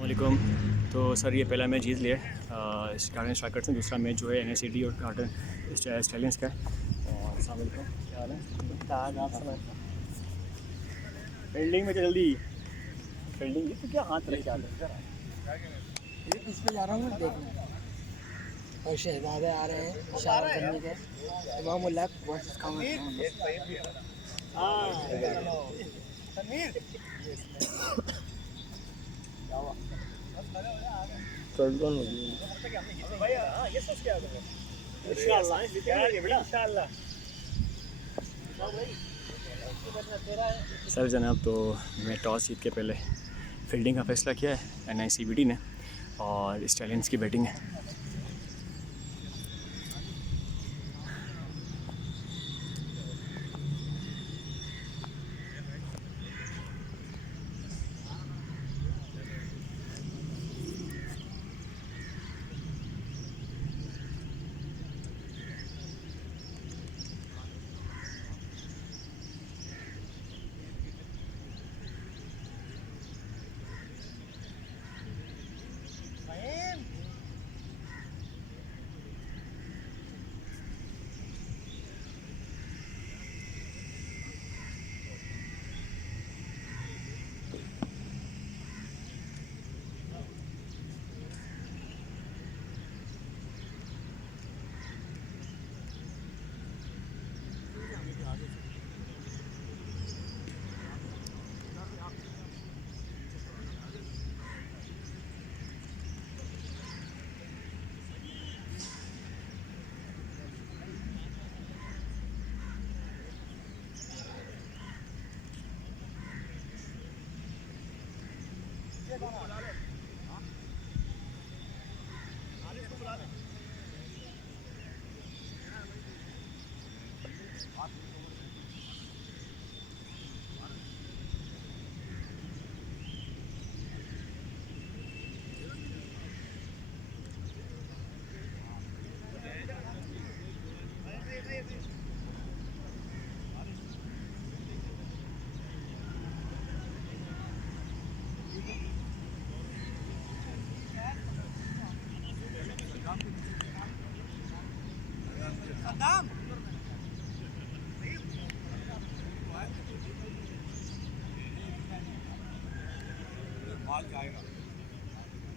वालेकुम। तो सर ये पहला मैच जीत लिया गार्डन स्ट्राइकर्स ने, दूसरा मैच जो है NSCD और गार्डन स्टैलियंस का है। और अस्सलाम वालेकुम, क्या हाल है? फील्डिंग में जल्दी फील्डिंग तो क्या हाथ रखे इस पे जा रहा हूँ मैं देखने और शहजादे आ रहे हैं इशारा करने के इमाम उल्लाह वर्सेस सर जनाब, तो मैं टॉस जीत के पहले फील्डिंग का फैसला किया है NICBD ने, और स्टैलियंस की बैटिंग है।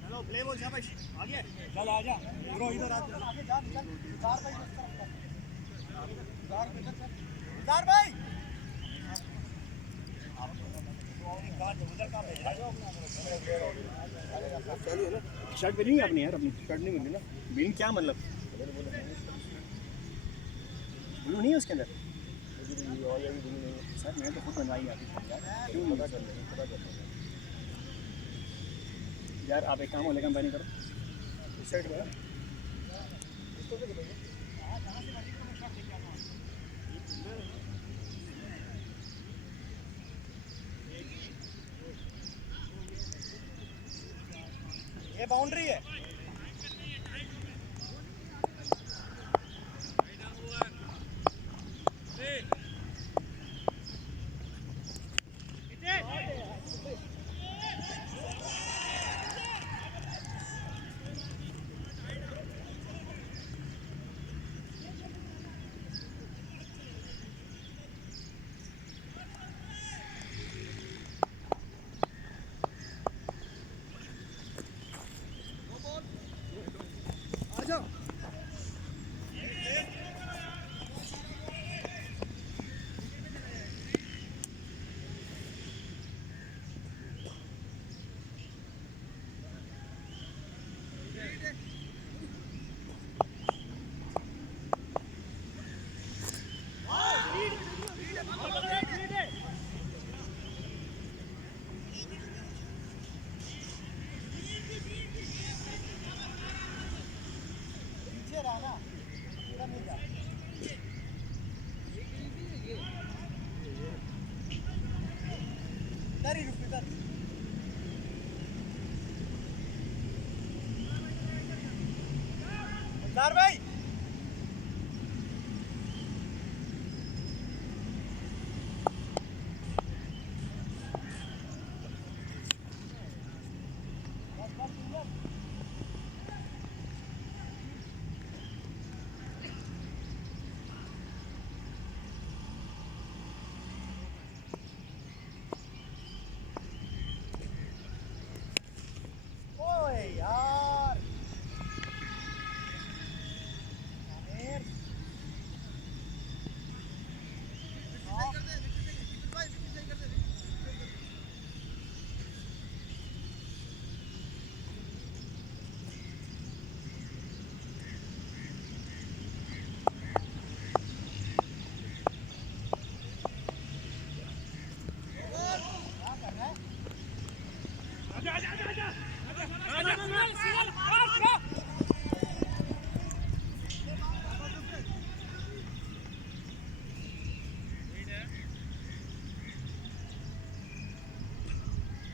चलो प्ले बोल शाबाश आगे चल आजा ब्रो इधर आगे जा चल जार भाई शर्ट मिलेंगी अपनी यार, अपनी शर्ट नहीं मिली ना। बिलिंग क्या मतलब, ब्लू नहीं है उसके अंदर? सर मैंने तो खुद बनवाई आती क्यों यार? आप एक काम हो लेकिन नहीं करो इस साइड पर। ये बाउंड्री है। जार भाई ओए यार आमिर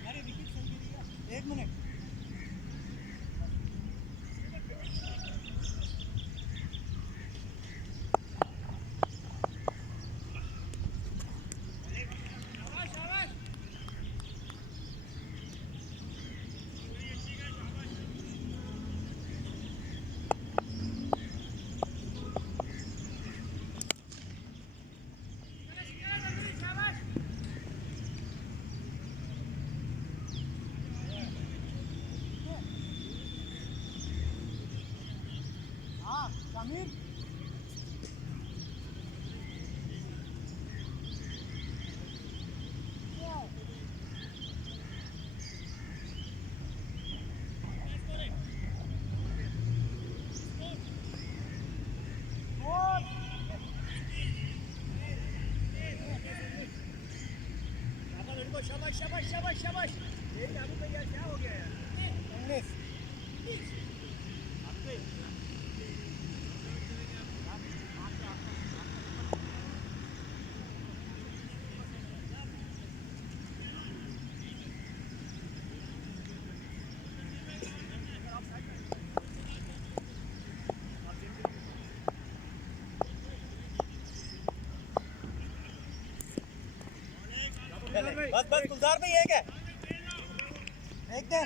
अरे विकेट सही गिरी है 1 मिनट हाँ आमिर शाबाश शाबाश शाबाश शाबाश ये चालू पे यार क्या हो गया यार 19 बस बस गुलजार भाई एक है एक दे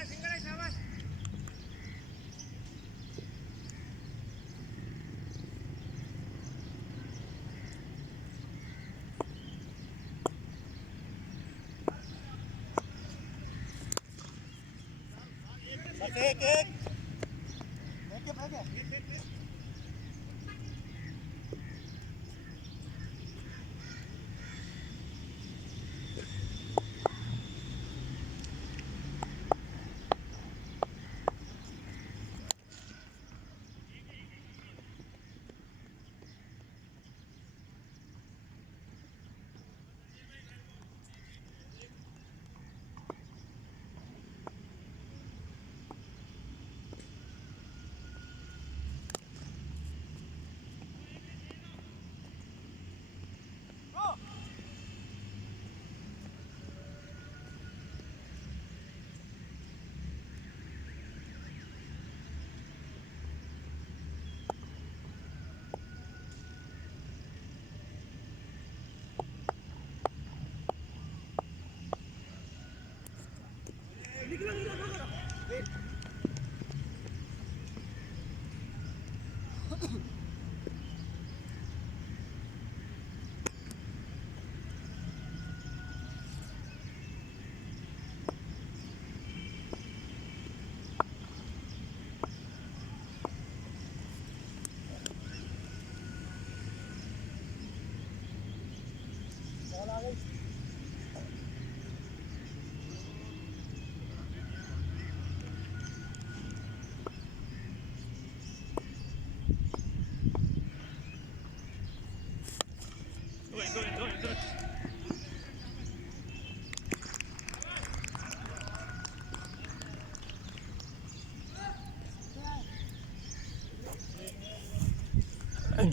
बस एक एक फेंके फेंके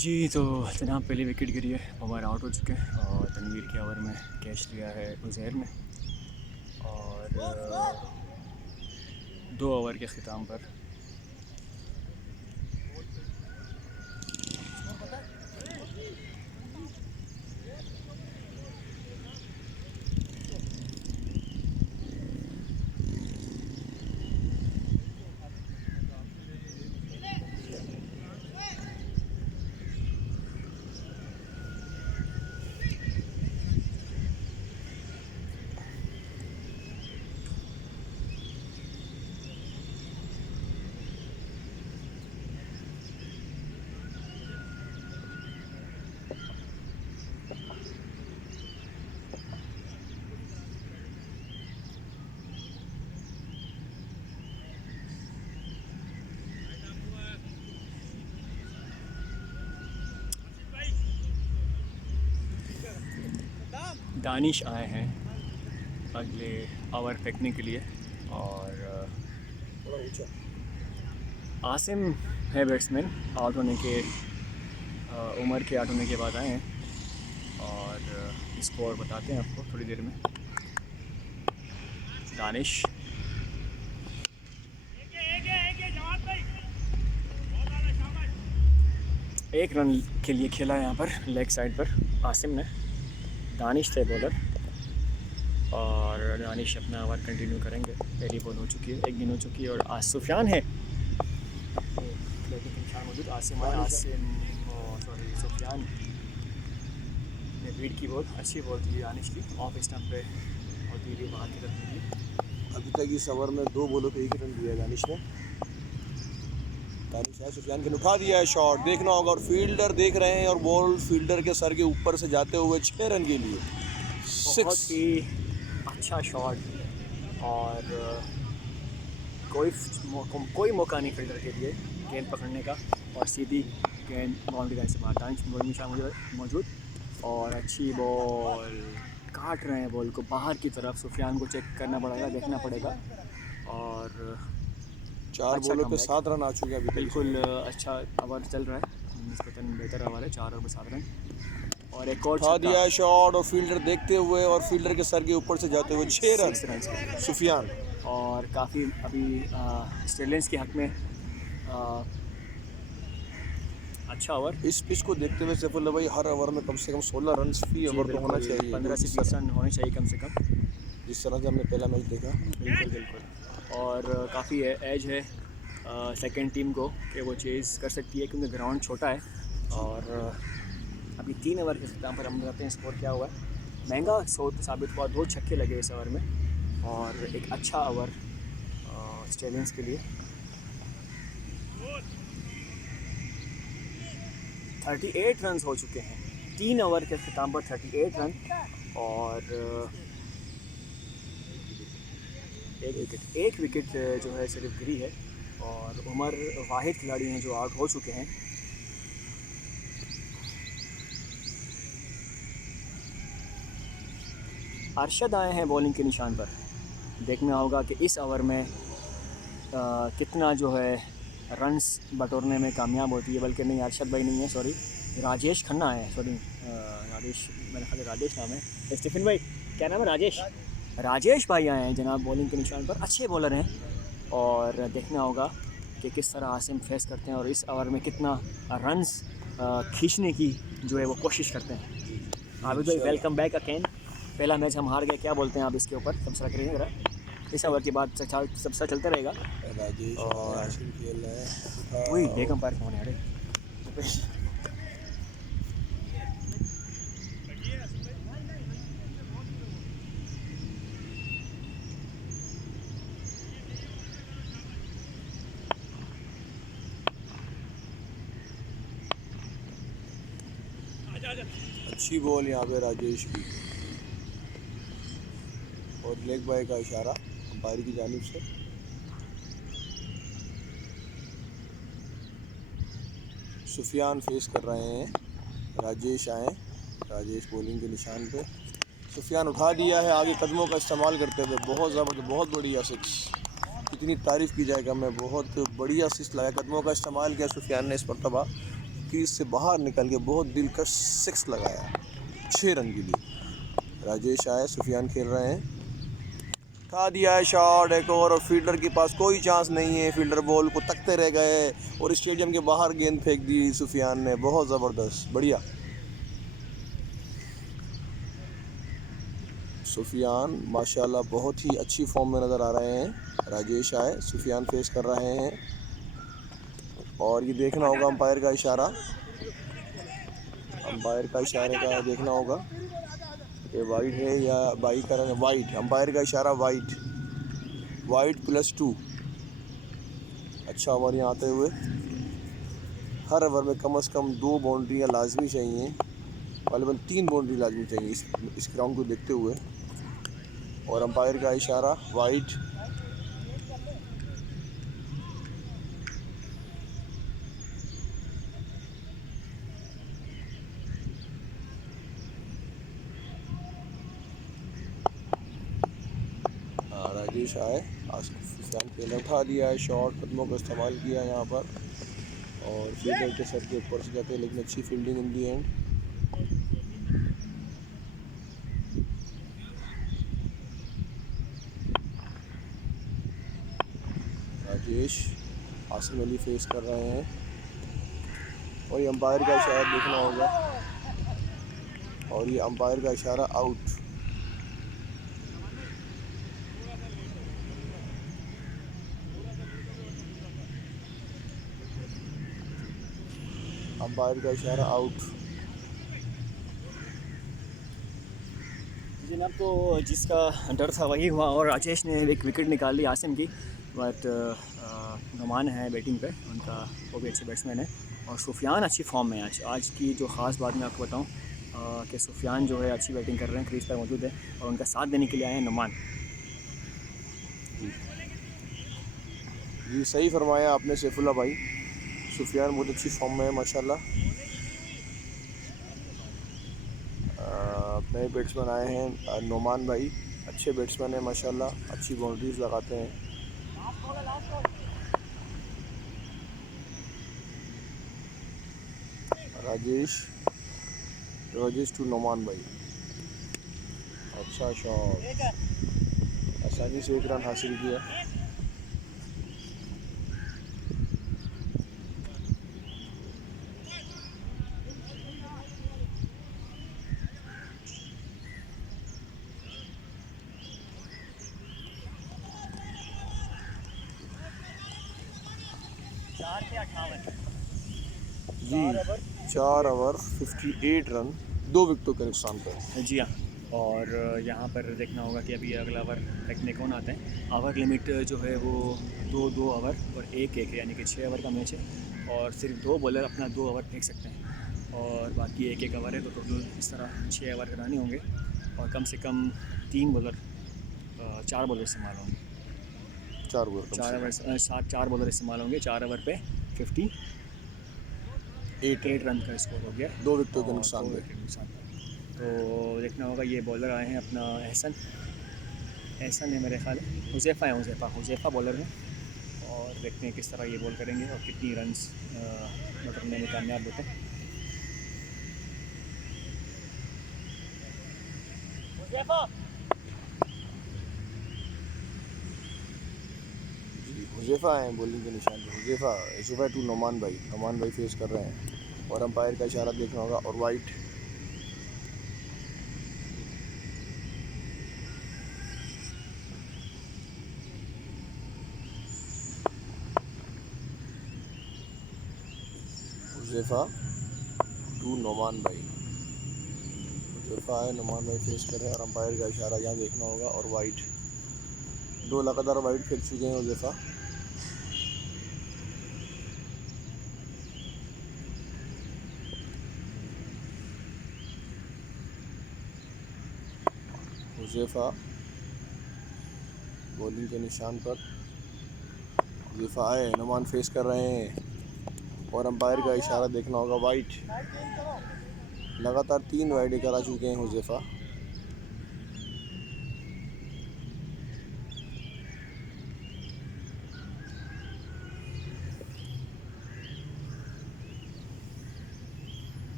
जी तो जनाब पहली विकेट गिरी है, हमारे आउट हो चुके हैं और तनवीर के ओवर में कैच लिया है उज़ैर ने और 2 ओवर के ख़िताम पर दानिश आए हैं अगले ओवर फेंकने के लिए और आसिम है बैट्समैन, आउट होने के उमर के आउट होने के बाद आए हैं और स्कोर बताते हैं आपको थोड़ी देर में। दानिश एक रन के लिए खेला यहाँ पर लेग साइड पर आसिम ने। दानिश थे बॉलर और दानिश अपना ओवर कंटिन्यू करेंगे। पहली बॉल हो चुकी है, एक गेंद हो चुकी है और आज सुफियान है मौजूद। आसिम आया, सॉरी सुफियान ने लीड की बॉल, अच्छी बॉल थी दानिश की, ऑफ स्टंप पे और धीरे बाहर की तरफ निकली। अभी तक इस ओवर में 2 बॉलों पे 1 रन दिया है दानिश ने। दानिश है, सुफियान के उठा दिया है शॉट, देखना होगा और फील्डर देख रहे हैं और बॉल फील्डर के सर के ऊपर से जाते हुए 6 रन के लिए। बहुत ही अच्छा शॉट और कोई मौका नहीं फील्डर के लिए गेंद पकड़ने का और सीधी गेंद बाउंड्री लाइन से बाहर। दानिश बॉल में मौजूद और अच्छी बॉल, काट रहे हैं बॉल को बाहर की तरफ। सुफियान को चेक करना पड़ेगा, देखना पड़ेगा और 4 अच्छा बॉलों पे comeback। 7 रन आ चुके हैं अभी तक। बिल्कुल अच्छा ओवर चल रहा है, निस्बतन बेहतर ओवर है, 4 ओवर 7 रन और एक और उठा दिया है शॉट और फील्डर देखते हुए और फील्डर के सर के ऊपर से जाते हुए 6 रन 6 रन सुफियान। और काफ़ी अभी ऑस्ट्रेलियंस के हक में अच्छा ओवर। इस पिच को देखते हुए सैफुल्लाह भाई हर ओवर में कम से कम 16 रन फी ओवर तो होना चाहिए। 15 से 20 रन होने चाहिए कम से कम, जिस तरह से हमने पहला मैच देखा। बिल्कुल बिल्कुल। और काफ़ी एज है सेकंड टीम को कि वो चेज़ कर सकती है क्योंकि ग्राउंड छोटा है और अभी 3 ओवर के इख्तिताम पर हम बताते हैं स्कोर क्या हुआ है। महंगा साबित हुआ, 2 छक्के लगे इस ओवर में और एक अच्छा ओवर ऑस्ट्रेलियंस के लिए। 38 रन हो चुके हैं 3 ओवर के इख्तिताम पर, 38 रन और एक विकेट जो है सिर्फ गिरी है और उमर वाहिद खिलाड़ी हैं जो आउट हो चुके हैं। अरशद आए हैं बॉलिंग के निशान पर। देखना होगा कि इस ओवर में कितना जो है रन्स बटोरने में कामयाब होती है। बल्कि नहीं, अरशद भाई नहीं है, सॉरी, राजेश खन्ना है, सॉरी राजेश, मेरे ख्याल राजेश नाम है। स्टीफन भाई क्या नाम है? राजेश भाई आए हैं जनाब बॉलिंग के निशान पर। अच्छे बॉलर हैं और देखना होगा कि किस तरह आसिम फेस करते हैं और इस ओवर में कितना रन्स खींचने की जो है वो कोशिश करते हैं। आबिद भाई वेलकम बैक अगेन। पहला मैच हम हार गए, क्या बोलते हैं आप इसके ऊपर? तबसरा करिए ज़रा। इस ओवर के बाद सबसे चलता रहेगा। राजेश और आसिम खेल रहे हैं। वही देख अंपायर कौन है? अरे अच्छी बॉल यहाँ पे राजेश की और लेग बाय का इशारा अंपायर की जानिब से। सुफियान फेस कर रहे हैं, राजेश आए, राजेश बॉलिंग के निशान पे। सुफियान उठा दिया है आगे कदमों का इस्तेमाल करते हुए, बहुत ज़बरदस्त, बहुत बढ़िया 6। कितनी तारीफ़ की जाएगा, मैं बहुत बढ़िया 6 लगाया, कदमों का इस्तेमाल किया सुफियान ने इस मरतबा, क्रीज से बाहर निकल के बहुत दिलकश 6 लगाया 6 रन के लिए। राजेश आए, सुफियान खेल रहे हैं, उठा दिया है शॉट एक और फील्डर के पास कोई चांस नहीं है। फील्डर बॉल को तकते रह गए और स्टेडियम के बाहर गेंद फेंक दी सुफियान ने। बहुत ज़बरदस्त, बढ़िया। सुफियान माशाल्लाह बहुत ही अच्छी फॉर्म में नज़र आ रहे हैं। राजेश आए, सुफियान फेस कर रहे हैं और ये देखना होगा अंपायर का इशारा, अंपायर का इशारे का देखना होगा ये वाइड है या बाई का रंग वाइट। अंपायर का इशारा वाइट, वाइट +2। अच्छा ओवर यहाँ आते हुए, हर ओवर में कम से कम 2 बाउंड्रियाँ लाजमी चाहिए, गालिबन 3 बाउंड्री लाजमी चाहिए इस ग्राउंड को देखते हुए। और अंपायर का इशारा वाइट। राजेश आए, सुफियान पे ने उठा दिया है शॉट, कदमों का इस्तेमाल किया यहाँ पर और फील्डर के सर के ऊपर से जाते हैं, लेकिन अच्छी fielding in the and. Rajesh Asim Ali face कर रहे हैं और ये अंपायर का इशारा देखना होगा और ये अंपायर का इशारा आउट। अंपायर का इशारा आउट। जनाब तो जिसका डर था वही हुआ और राजेश ने एक विकेट निकाल ली आसिम की, बट नुमान है बैटिंग पे, उनका वो भी अच्छे बैट्समैन है और सुफियान अच्छी फॉर्म में है। आज की जो ख़ास बात मैं आपको बताऊं कि सुफियान जो है अच्छी बैटिंग कर रहे हैं, क्रीज पर मौजूद है और उनका साथ देने के लिए आए हैं नुमान। जी सही फरमाया आपने सैफुल्लाह भाई, सुफियान बहुत अच्छी फॉर्म में है माशाल्लाह। नए बैट्समैन आए हैं नुमान भाई, अच्छे बैट्समैन हैं माशाल्लाह, अच्छी बाउंड्रीज लगाते हैं। राजेश टू नुमान भाई, अच्छा शॉट, आसानी से 1 रन हासिल किया। जी 4 ओवर 58 रन, 2 विकेटों के नुकसान पर। जी हाँ, और यहाँ पर देखना होगा कि अभी अगला ओवर फेंकने कौन आते हैं। ओवर लिमिट जो है वो 2 ओवर और 1 यानी कि 6 ओवर का मैच है और सिर्फ 2 बॉलर अपना 2 ओवर फेंक सकते हैं और बाकी 1 ओवर है, तो टोटल इस तरह 6 ओवर कराने होंगे और कम से कम 3 बॉलर 4 बॉलर इस्तेमाल होंगे, 4 बॉलर इस्तेमाल होंगे। 4 ओवर पे 58 रन का स्कोर हो गया, 2 विकेटों के नुकसान पे। तो देखना होगा, ये बॉलर आए हैं अपना एहसन है मेरे ख्याल है, हुज़ैफ़ा बॉलर है और देखते हैं किस तरह ये बॉल करेंगे और कितनी रन्स बटरने में कामयाब होते हैं। हुज़ैफ़ा हैं बॉलिंग के निशान पे, हुज़ैफ़ा टू नुमान भाई फेस कर रहे हैं और अंपायर का इशारा देखना होगा और वाइट। हुज़ैफ़ा टू नुमान भाई, हुज़ैफ़ा है, नुमान भाई फेस कर रहे हैं और अंपायर का इशारा यहाँ देखना होगा और वाइट। 2 लगातार वाइट फेंक चुके हैं हुज़ैफ़ा। हुज़ैफ़ा बॉलिंग के निशान पर, हुज़ैफ़ा आए, नुमान फेस कर रहे हैं और अंपायर का इशारा देखना होगा वाइट। लगातार 3 वाइड करा चुके हैं हुज़ैफ़ा।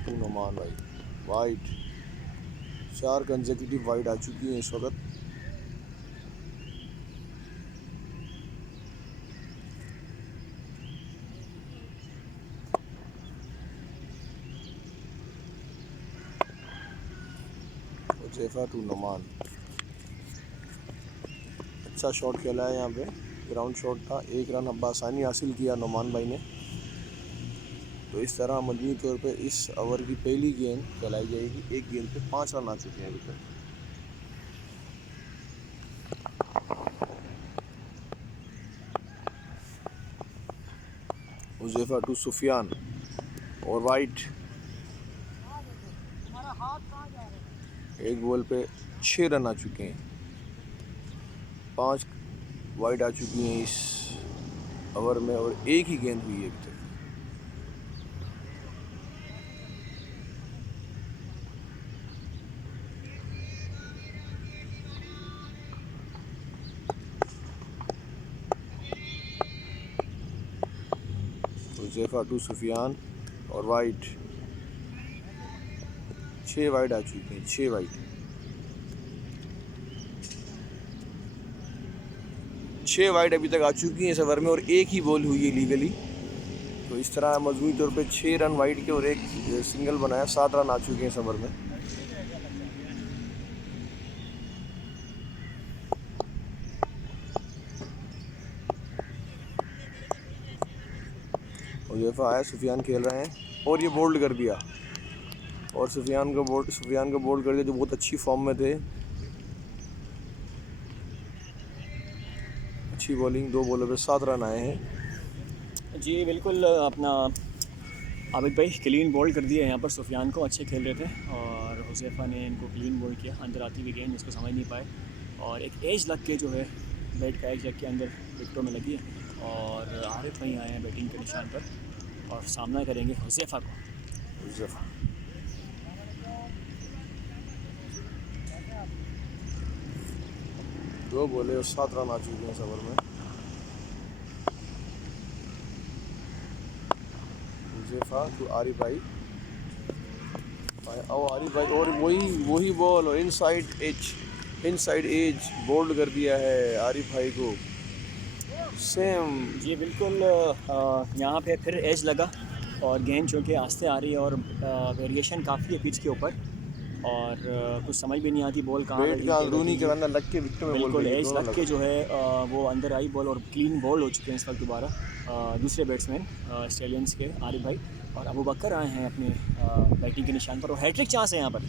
टू नुमान भाई, वाइट, 4 कंसेक्यूटिव वाइड आ चुकी हैं इस वक्त। हुज़ैफ़ा टू नुमान, अच्छा शॉट खेला है यहाँ पे, ग्राउंड शॉट था, 1 रन अब आसानी हासिल किया नुमान भाई ने। तो इस तरह मजमूई तौर पे इस ओवर की पहली गेंद खेलाई जाएगी, 1 गेंद पे 5 रन आ चुके हैं अभी तक। हुज़ैफ़ा टू सुफियान और वाइट, 1 बॉल पे 6 रन आ चुके हैं, 5 वाइड आ चुकी हैं इस ओवर में और एक ही गेंद हुई है अभी तक। हुज़ैफा टू सुफियान और वाइड, 6 वाइड आ चुकी हैं, 6 वाइड, 6 वाइड अभी तक आ चुकी हैं इस ओवर में और एक ही बॉल हुई है लीगली। तो इस तरह मजमूई तौर पे 6 रन वाइड के और एक सिंगल बनाया, 7 रन आ चुके हैं इस ओवर में। हुज़ैफा आया, सुफियान खेल रहे हैं और ये बोल्ड कर दिया और सुफियान को बोल्ड कर दिया जो बहुत अच्छी फॉर्म में थे। अच्छी बॉलिंग, 2 बॉलों पे 7 रन आए हैं। जी बिल्कुल, अपना आबिद भाई क्लीन बोल्ड कर दिया यहाँ पर सुफियान को, अच्छे खेल रहे थे और हुज़ैफा ने इनको क्लीन बोल्ड किया, अंदर आती हुई गेंद इसको समझ नहीं पाए और एक एज लग के जो है बैट का एज लग के अंदर विकेटों में लगी है और आरिफ भाई आए हैं बैटिंग के निशान पर और सामना करेंगे हुज़ैफा को। हुज़ैफा 2 बॉले और 7 रन आ चुके हैं इस ओवर में। हुज़ैफा टू आरिफ भाई, आरिफ भाई और वही बॉल और इनसाइड एज बोल्ड कर दिया है आरिफ भाई को। सेम जी बिल्कुल, यहाँ पे फिर एज लगा और गेंद चूँकि आस्ते आ रही है और वेरिएशन काफ़ी है पिच के ऊपर और कुछ समझ भी नहीं आती बॉल कहाँ बैट का अंदरूनी कराना लग के विकेट में बॉल बिल्कुल गई, एज दोनों लग के जो है वो अंदर आई बॉल और क्लीन बॉल हो चुके हैं इस वक्त दोबारा दूसरे बैट्समैन स्टेलियंस के आरिफ भाई और अबू बकर आए हैं अपने बैटिंग के निशान पर और हैट्रिक चांस है यहाँ पर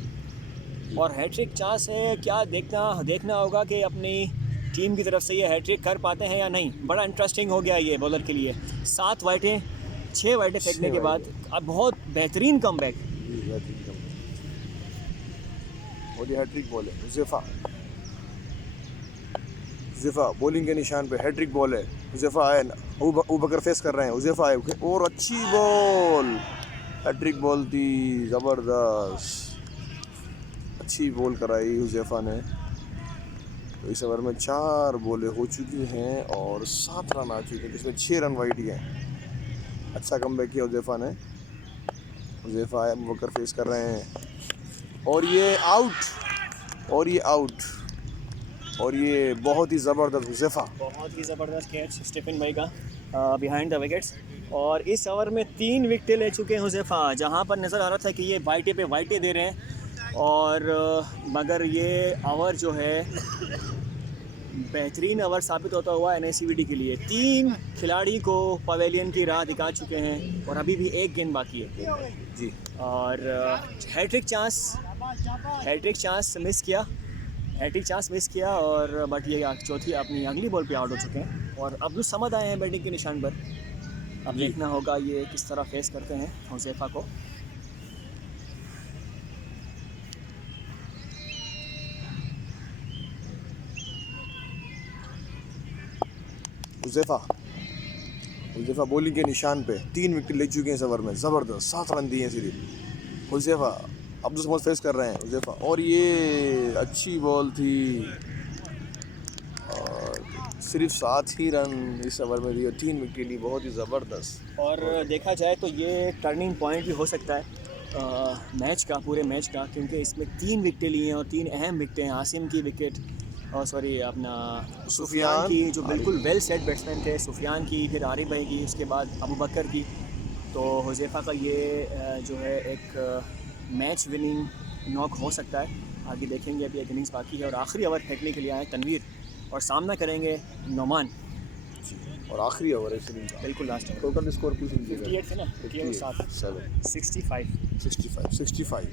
और हैट्रिक चांस है। क्या देखना होगा कि अपनी टीम की तरफ से ये हैट्रिक कर पाते हैं या नहीं। बड़ा इंटरेस्टिंग हो गया ये बॉलर के लिए, 6 वाइटें फेंकने के बाद अब बहुत बेहतरीन कमबैक। और ये हैट्रिक बॉल है हुज़ैफा बॉलिंग के निशान पे हैट्रिक बॉल है। हुज़ैफा आए, अबू बकर फेस कर रहे हैं, हुज़ैफा आए और अच्छी बॉल, हैट्रिक बॉल थी, ज़बरदस्त अच्छी बॉल कराई हुज़ैफा ने। तो इस ओवर में 4 बॉलें हो चुकी हैं और 7 रन आ चुके हैं जिसमें 6 रन वाइड ही हैं। अच्छा कमबैक किया हुज़ैफा ने। हुज़ैफा आए, अबू बकर फेस कर रहे हैं और ये आउट और ये बहुत ही ज़बरदस्त हुज़ैफा, बहुत ही ज़बरदस्त कैच स्टीफन भाई का बिहाइंड द विकेट्स और इस ओवर में 3 विकेटें ले चुके हैं हुज़ैफा, जहां पर नज़र आ रहा था कि ये वाइटे पे वाइटे दे रहे हैं और मगर ये ओवर जो है बेहतरीन ओवर साबित होता हुआ NICVD के लिए। 3 खिलाड़ी को पवेलियन की राह दिखा चुके हैं और अभी भी एक गेंद बाकी है जी। और हैट्रिक चांस मिस किया और बट ये चौथी अपनी अगली बॉल पे आउट हो चुके हैं और अब्दुल समद आए हैं बैटिंग के निशान पर। अब देखना होगा ये किस तरह फेस करते हैं हुज़ैफा को। हुज़ैफा बॉलिंग के निशान पे 3 विकेट ले चुके हैं इस ओवर में, ज़बरदस्त 7 रन दिए हैं सिर्फ। हुज़ैफा अब्दुल समद फेस कर रहे हैं हुज़ैफा और ये अच्छी बॉल थी और सिर्फ 7 ही रन इस ओवर में दिए, 3 विकेट ली, बहुत ही ज़बरदस्त। और देखा जाए तो ये टर्निंग पॉइंट भी हो सकता है पूरे मैच का, क्योंकि इसमें 3 विकेटें ली हैं और 3 अहम विकेटें हैं। आसिम की विकेट और अपना सुफियान की जो बिल्कुल वेल सेट बैट्समैन थे, सुफियान की, फिर आरिफ भाई की, उसके बाद अबू बकर की। तो हुज़ैफा का ये जो है एक मैच विनिंग नॉक हो सकता है। आगे देखेंगे, अभी एक इनिंग्स बाकी है और आखिरी ओवर फेंकने के लिए आए तनवीर और सामना करेंगे नोमान। और आखिरी ओवर है इस इनिंग का, बिल्कुल लास्ट ओवर। टोटल स्कोर पूछ 58 थे ना, 65।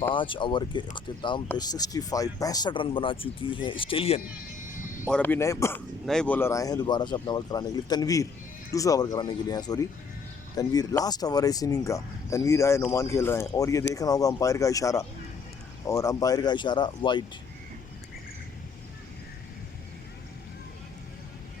5 ओवर के अख्तिताम पे 65 रन बना चुकी है स्टेलियन और अभी नए बॉलर आए हैं दोबारा से अपना ओवर कराने के लिए। तनवीर दूसरा ओवर कराने के लिए हैं, तनवीर लास्ट ओवर है इस इनिंग का। तनवीर आए, नोमान खेल रहे हैं और ये देखना होगा अंपायर का इशारा, और अंपायर का इशारा वाइड।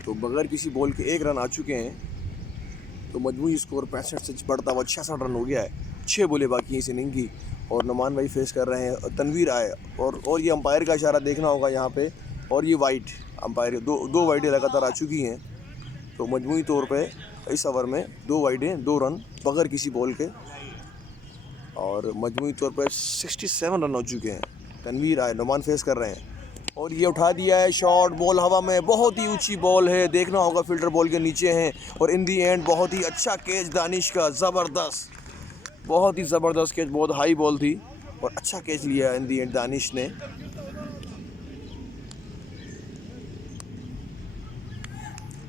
तो बगैर किसी बॉल के 1 रन आ चुके हैं। तो मजमूई स्कोर 65 से बढ़ता हुआ 66 रन हो गया है। 6 बॉलें बाकी हैं इस इनिंग की और नुमान भाई फेस कर रहे हैं तनवीर आए। और ये अंपायर का इशारा देखना होगा यहाँ पे। और ये वाइड अंपायर दो वाइडें लगातार आ चुकी हैं। तो मजमूई तौर पे इस ओवर में 2 वाइडें 2 रन बगैर किसी बॉल के और मजमूई तौर पे 67 रन हो चुके हैं। तनवीर आए, नुमान फेस कर रहे हैं और ये उठा दिया है शॉट, बॉल हवा में, बहुत ही ऊंची बॉल है, देखना होगा फील्डर बॉल के नीचे हैं। और इन दी एंड बहुत ही अच्छा कैच दानिश का, ज़बरदस्त, बहुत ही ज़बरदस्त कैच, बहुत हाई बॉल थी और अच्छा कैच लिया इन दी एंड दानिश ने।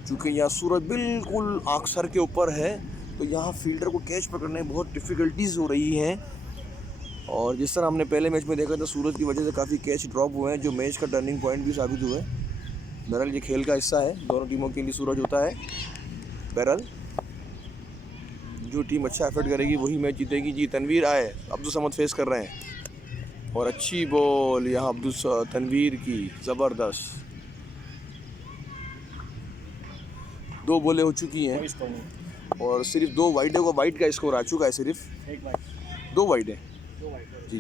चूँकि यहाँ सूरज बिल्कुल आँख सर के ऊपर है तो यहाँ फील्डर को कैच पकड़ने में बहुत डिफ़िकल्टीज हो रही हैं। और जिस तरह हमने पहले मैच में देखा था सूरज की वजह से काफ़ी कैच ड्रॉप हुए हैं जो मैच का टर्निंग पॉइंट भी साबित हुए। बहरहाल ये खेल का हिस्सा है, दोनों टीमों के लिए सूरज होता है। बहरहाल जो टीम अच्छा एफर्ट करेगी वही मैच जीतेगी। जी तनवीर आए, अब्दुल समद फेस कर रहे हैं और अच्छी बॉल यहाँ तनवीर की, ज़बरदस्त। 2 बॉलें हो चुकी हैं और सिर्फ 2 वाइडों को वाइड का स्कोर आ चुका है, सिर्फ 2 वाइडें। जी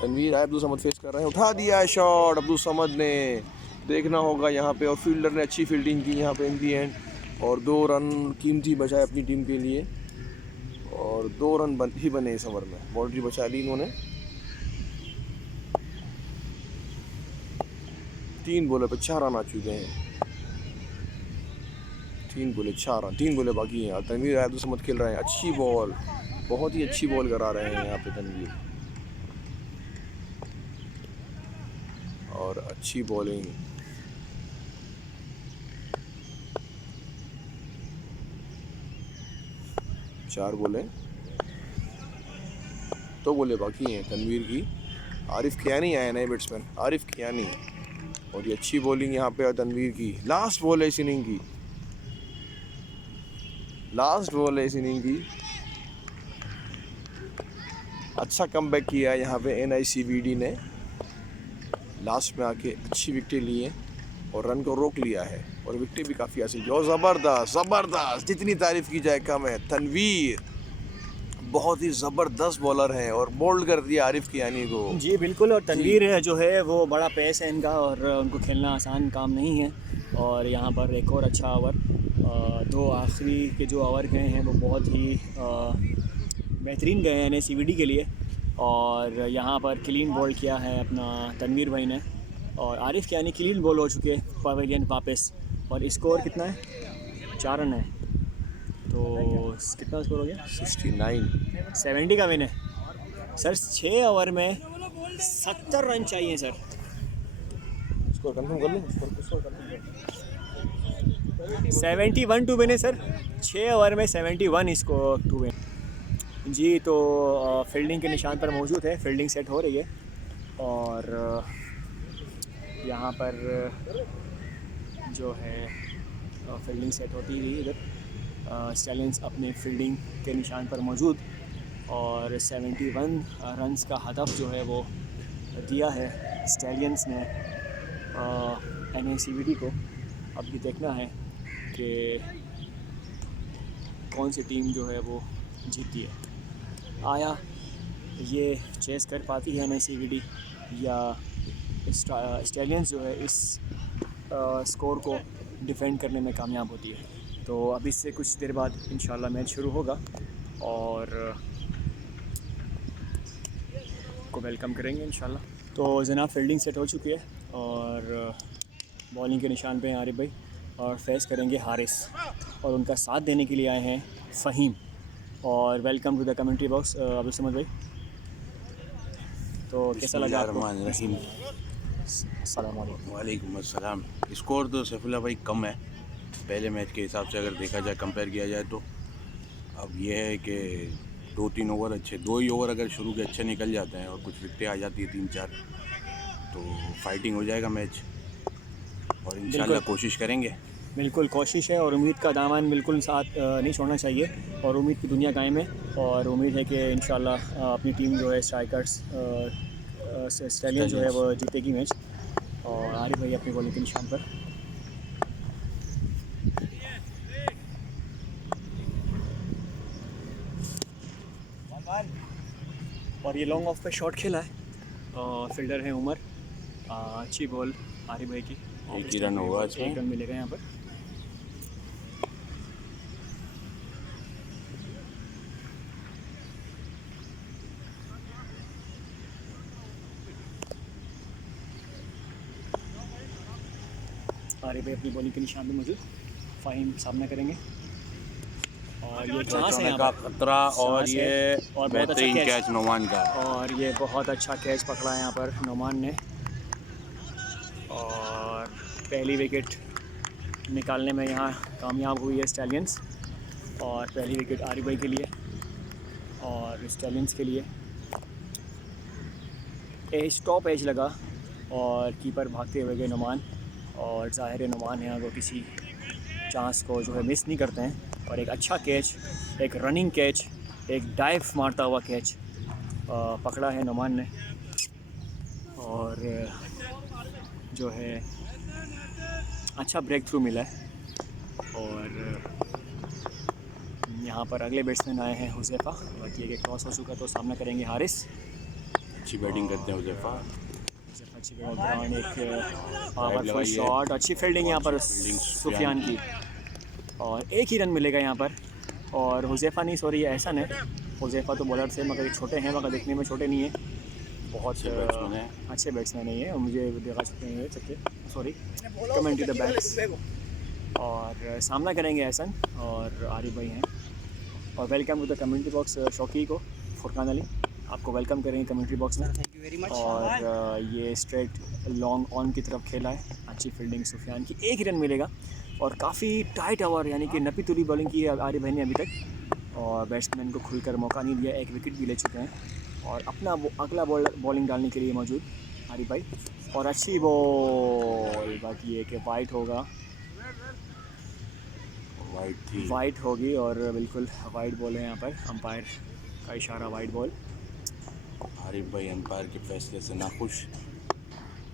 तनवीर आए, अब्दुल समद फेस कर रहे हैं, उठा दिया है शॉट अब्दुल समद ने, देखना होगा यहाँ पे। और फील्डर ने अच्छी फील्डिंग की यहाँ पे इन दी एंड और 2 रन कीमती बचाए अपनी टीम के लिए और 2 रन ही बने इस ओवर में, बाउंड्री बचा ली इन्होंने। 3 बॉलों पे 4 रन आ चुके हैं, 3 बॉलें 4 रन, 3 बॉलें बाकी हैं। तनवीर आए, अब्दुल समद खेल रहे हैं, अच्छी बॉल, बहुत ही अच्छी बॉल करा रहे हैं यहाँ पे तनवीर और अच्छी बॉलिंग। चार बॉलें, 2 बॉलें बाकी हैं तनवीर की। आरिफ कियानी आए नए बैट्समैन, आरिफ कियानी, और ये अच्छी बॉलिंग यहाँ पे तनवीर की। लास्ट बॉल है इस इनिंग की, लास्ट बॉल है इस इनिंग की। अच्छा कमबैक किया यहाँ पे NICVD ने, लास्ट में आके अच्छी विकेटें ली हैं और रन को रोक लिया है और विकेटें भी काफ़ी हासिल की। और ज़बरदस्त ज़बरदस्त, जितनी तारीफ़ की जाए कम है। तनवीर बहुत ही ज़बरदस्त बॉलर हैं और बोल्ड कर दिया आरिफ कियानी को। जी बिल्कुल, और तनवीर जो है वो बड़ा पेस है इनका और उनको खेलना आसान काम नहीं है। और यहाँ पर एक और अच्छा ओवर, 2 आखिरी के जो ओवर गए हैं वो बहुत ही बेहतरीन गए हैं NICVD के लिए। और यहाँ पर क्लीन बॉल किया है अपना तनवीर भाई ने और आरिफ कियानी क्लीन बॉल हो चुके पवेलियन वापस। और स्कोर कितना है? 4 रन है, तो कितना स्कोर हो गया? 69 का विन है सर। 6 ओवर में 70 रन चाहिए सर। स्कोर कंफर्म कर लें, स्कोर 71 टू विन है सर। 6 ओवर में 71 इसको टू विन। जी तो फील्डिंग के निशान पर मौजूद है, फील्डिंग सेट हो रही है और यहाँ पर जो है फील्डिंग सेट होती रही इधर। स्टैलियंस अपने फील्डिंग के निशान पर मौजूद और 71 रन्स का हदफ जो है वो दिया है स्टैलियंस ने NICVD को। अब ये देखना है कि कौन सी टीम जो है वो जीती है। आया ये चेस कर पाती है NICVD या स्टैलियंस जो है इस स्कोर को डिफेंड करने में कामयाब होती है। तो अब इससे कुछ देर बाद इंशाल्लाह मैच शुरू होगा और को वेलकम करेंगे इंशाल्लाह। तो जनाब फील्डिंग सेट हो चुकी है और बॉलिंग के निशान पे हैं आरिफ भाई और फेस करेंगे हारिस और उनका साथ देने के लिए आए हैं फ़हीम। और welcome to the commentary box Abdul Samad भाई। तो कैसा लगा आपको? अस्सलाम वालेकुम। वालेकुम अस्सलाम। स्कोर तो सैफुल्लाह भाई कम है पहले मैच के हिसाब से, अगर देखा जाए कंपेयर किया जाए तो। अब ये है कि 2-3 ओवर अच्छे, 2 ही ओवर अगर शुरू के अच्छे निकल जाते हैं और कुछ विकेटें आ जाती है 3-4 तो फाइटिंग हो जाएगा मैच और इंशाल्लाह कोशिश करेंगे। बिल्कुल कोशिश है और उम्मीद का दामन बिल्कुल साथ नहीं छोड़ना चाहिए और उम्मीद की दुनिया कायम है और उम्मीद है कि इंशाल्लाह अपनी टीम जो है स्ट्राइकर्स स्टैलियन जो है वो जीतेगी मैच। और आरिफ भाई अपनी बॉलिंग के निशान पर और ये लॉन्ग ऑफ पे शॉट खेला है, फील्डर है उमर। अच्छी बॉल आरिफ भाई की, एक ही रन होगा एक इसमें। रन मिलेगा यहाँ पर। आरिफ भाई अपनी बॉलिंग के निशान पे मौजूद, फ़हीम सामना करेंगे। और ये चांस है यहाँ का पर, खतरा और सांस ये है, और बहुत अच्छा बेहतरीन कैच। कैच नोमान का। और ये बहुत अच्छा कैच पकड़ा है यहाँ पर नोमान ने, और पहली विकेट निकालने में यहाँ कामयाब हुई है स्टैलियंस। और पहली विकेट आरिफ भाई के लिए और स्टैलियंस के लिए। एज टॉप एज लगा और कीपर भागते हुए गए नोमान, और ज़ाहिर है नोमान यहाँ को किसी चांस को जो है मिस नहीं करते हैं। और एक अच्छा कैच, एक रनिंग कैच, एक डाइव मारता हुआ कैच पकड़ा है नोमान ने। और जो है अच्छा ब्रेक थ्रू मिला है। और यहाँ पर अगले बैट्समैन आए हैं हुज़ैफ़ा, बाकी एक टॉस हो चुका तो सामना करेंगे हारिस। अच्छी बैटिंग करते हैं हुज़ैफ़ा। हुज़ैफ़ा अच्छी ग्राउंड, एक पावरफुल लगाई है। शॉट, अच्छी फील्डिंग यहाँ पर फील्डिंग सुफियान की, और एक ही रन मिलेगा यहाँ पर। और हुज़ैफ़ा नहीं, सॉरी एहसन है। हुज़ैफ़ा तो बॉलर से मगर छोटे हैं, मगर देखने में छोटे नहीं है, बहुत अच्छे बैट्समैन हैं। अच्छे बैट्समैन है ये, और मुझे दिखा सकते हैं ये सॉरी कमेंट द बैट्स। और सामना करेंगे एहसन और आरिफ भाई हैं। और welcome to the community box शौकी को, फुरकान अली आपको वेलकम करेंगे कम्युनिटी बॉक्स में। Thank you very much. और ये स्ट्रेट लॉन्ग ऑन की तरफ खेला है, अच्छी फील्डिंग सुफियान की, एक ही रन मिलेगा। और काफ़ी टाइट ओवर, यानी कि नपी तुली बॉलिंग की है आरिफ भाई ने अभी तक, और बैट्समैन को खुलकर मौका नहीं दिया, एक विकेट भी ले चुके हैं। और अपना अगला बॉलिंग डालने के लिए मौजूद आरिफ भाई, और अच्छी बॉल, बाकी ये कि वाइट होगा, वाइट थी। वाइट होगी, और बिल्कुल वाइट बॉल है यहाँ पर, अंपायर का इशारा वाइट बॉल। आरिफ भाई अंपायर के फैसले से नाखुश,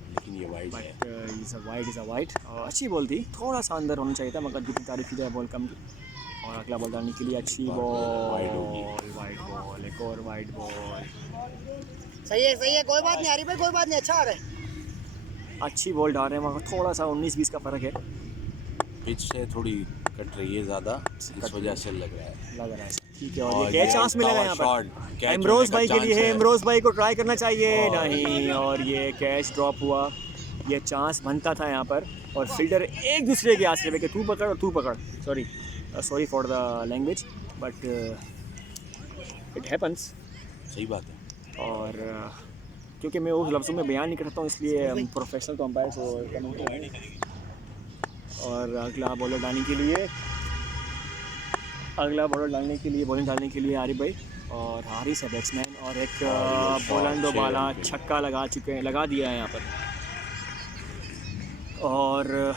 लेकिन ये वाइट है। But is a white. अच्छी बॉल थी, थोड़ा सा अंदर होना चाहिए था, मगर जितनी तारीफ की जाए बॉल कम की। और अगला बॉल डालने के लिए अच्छी बॉल, वाइड होगी। वाइट बॉल, एक और वाइट बॉल, सही है, कोई बात नहीं आरिफ भाई, कोई बात नहीं, अच्छा आ रहा है। अच्छी बॉल डाल रहे हैं, मगर थोड़ा सा 19-20 का फ़र्क है, पिच से थोड़ी कट रही है ज़्यादा, इस वजह से लग रहा है। लग रहा है। ठीक है, और ये कैच चांस मिलेगा यहाँ पर शॉट इमरोज़ भाई के लिए है, इमरोज़ भाई को ट्राई करना चाहिए, नहीं, और ये कैच ड्रॉप हुआ। ये चांस बनता था यहाँ पर, और फील्डर एक दूसरे के आसरे पे कि तू पकड़ और तू पकड़, sorry for the language, but it happens. सही बात है। और क्योंकि मैं उस लफ्ज़ों में बयान नहीं करता हूँ, इसलिए प्रोफेशनल तो अंपायर से कमेंट। और अगला बॉलर डालने के लिए बॉलिंग डालने के लिए आरिफ भाई, और हारिस है बैट्समैन, और एक बोलंदो बाला छक्का लगा दिया है यहाँ पर। और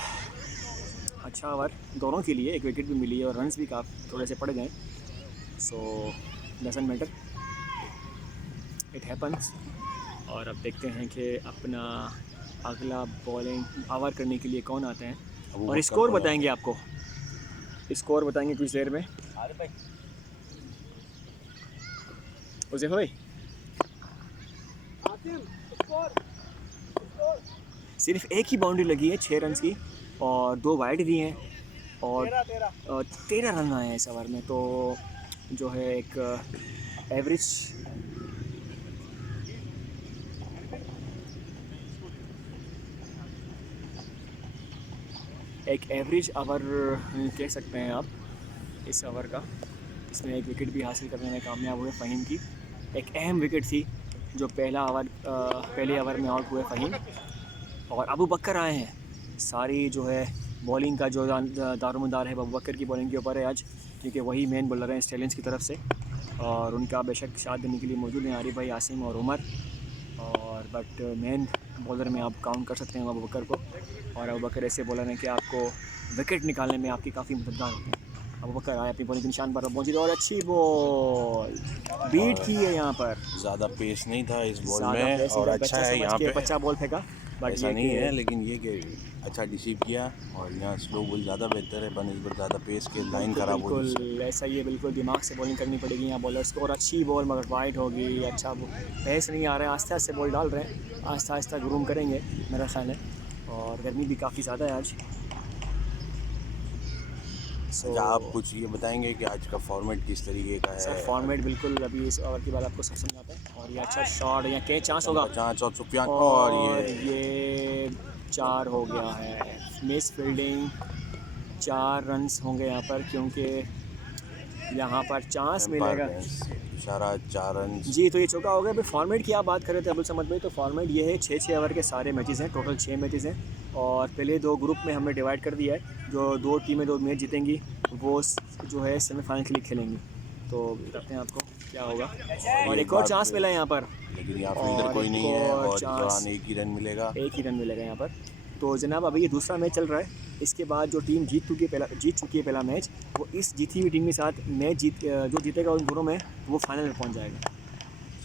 अच्छा ओवर दोनों के लिए, एक विकेट भी मिली है, और रन्स भी काफ़ी थोड़े से पड़ गए, सो डजंट मैटर, इट हैपन्स। और अब देखते हैं कि अपना अगला बॉलिंग ओवर करने के लिए कौन आते हैं, और स्कोर बताएंगे आपको, स्कोर बताएंगे कुछ देर में। हुज़ैफ़ा भाई सिर्फ एक ही बाउंड्री लगी है 6 रन की, और 2 वाइड भी हैं, और 13 रन आए हैं इस ओवर में, तो जो है एक एवरेज ओवर कह सकते हैं आप इस ओवर का। इसमें एक विकेट भी हासिल करने में कामयाब हुए फ़हीम की, एक अहम विकेट थी जो पहले ओवर में आउट हुए फ़हीम, और अबू बकर आए हैं। सारी जो है बॉलिंग का जो दारोमदार है अबू बकर की बॉलिंग के ऊपर है आज, क्योंकि वही मेन बॉलर हैं स्टैलियंस की तरफ से, और उनका बेशक साथ देने के लिए मौजूद हैं आरिफ भाई, आसिम और उमर, और बट मेन बॉलर में आप काउंट कर सकते हैं अबू बकर को। और अबू बकर ऐसे बॉलर हैं कि आपको विकेट निकालने में आपकी काफ़ी मददगार होते हैं। अबू बकर आए अपनी बॉलिंग के निशान पर पहुंचे, और अच्छी बॉल बीट की है यहाँ पर, ज़्यादा पेस नहीं था इस बॉल ज़्यादा में, पैसे और का अच्छा बच्चा है समझ यहाँ के पे। 50 बॉल फेंका, बट ऐसा ये नहीं कि- है, लेकिन ये कि अच्छा डिसीव किया और यहाँ स्लो बॉल ज़्यादा बेहतर है बनस्बत ज़्यादा पेस के, लाइन ख़राब हो जिससे। बिल्कुल ऐसा ही है, बिल्कुल दिमाग से बॉलिंग करनी पड़ेगी यहाँ बॉलर्स को। और अच्छी बॉल मगर वाइड होगी, अच्छा पेस नहीं आ रहा है, आस्ते आस्ते बॉल डाल रहे हैं, आस्ता आस्ता ग्रूम करेंगे मेरा ख्याल है। और गर्मी भी काफ़ी ज़्यादा है आज। अच्छा, आप कुछ ये बताएंगे कि आज का फॉर्मेट किस तरीके का सर है? फॉर्मेट बिल्कुल अभी इस ओवर की बात आपको सब समझाते हैं। और ये अच्छा शॉट, यहाँ के चांस होगा, चांस और सुफियान और और ये 4 हो गया है, मिस फील्डिंग, 4 रन्स होंगे यहाँ पर, क्योंकि यहाँ पर चांस मिलेगा। इशारा 4 रन। जी, तो ये चौका हो गया। अभी फॉर्मेट की आप बात कर रहे थे अब्दुल समद भाई, तो फॉर्मेट ये है 6-6 ओवर के सारे मैचेस हैं, टोटल 6 मैचेस हैं। और पहले 2 ग्रुप में हमने डिवाइड कर दिया है, जो 2 टीमें 2 मैच जीतेंगी वो जो है सेमीफाइनल के लिए खेलेंगी। तो बताते हैं आपको क्या होगा। और एक और चांस मिला है यहाँ पर, लेकिन यहाँ और फील्डर कोई नहीं एक है और और इस चांस। दौरान एक ही रन मिलेगा। 1 ही रन मिलेगा यहाँ पर। तो जनाब अभी ये दूसरा मैच चल रहा है, इसके बाद जो टीम जीत चुकी है पहला मैच, वो इस जीती हुई टीम के साथ मैच जो जीतेगा उन दोनों में वो फाइनल में पहुँच जाएगा।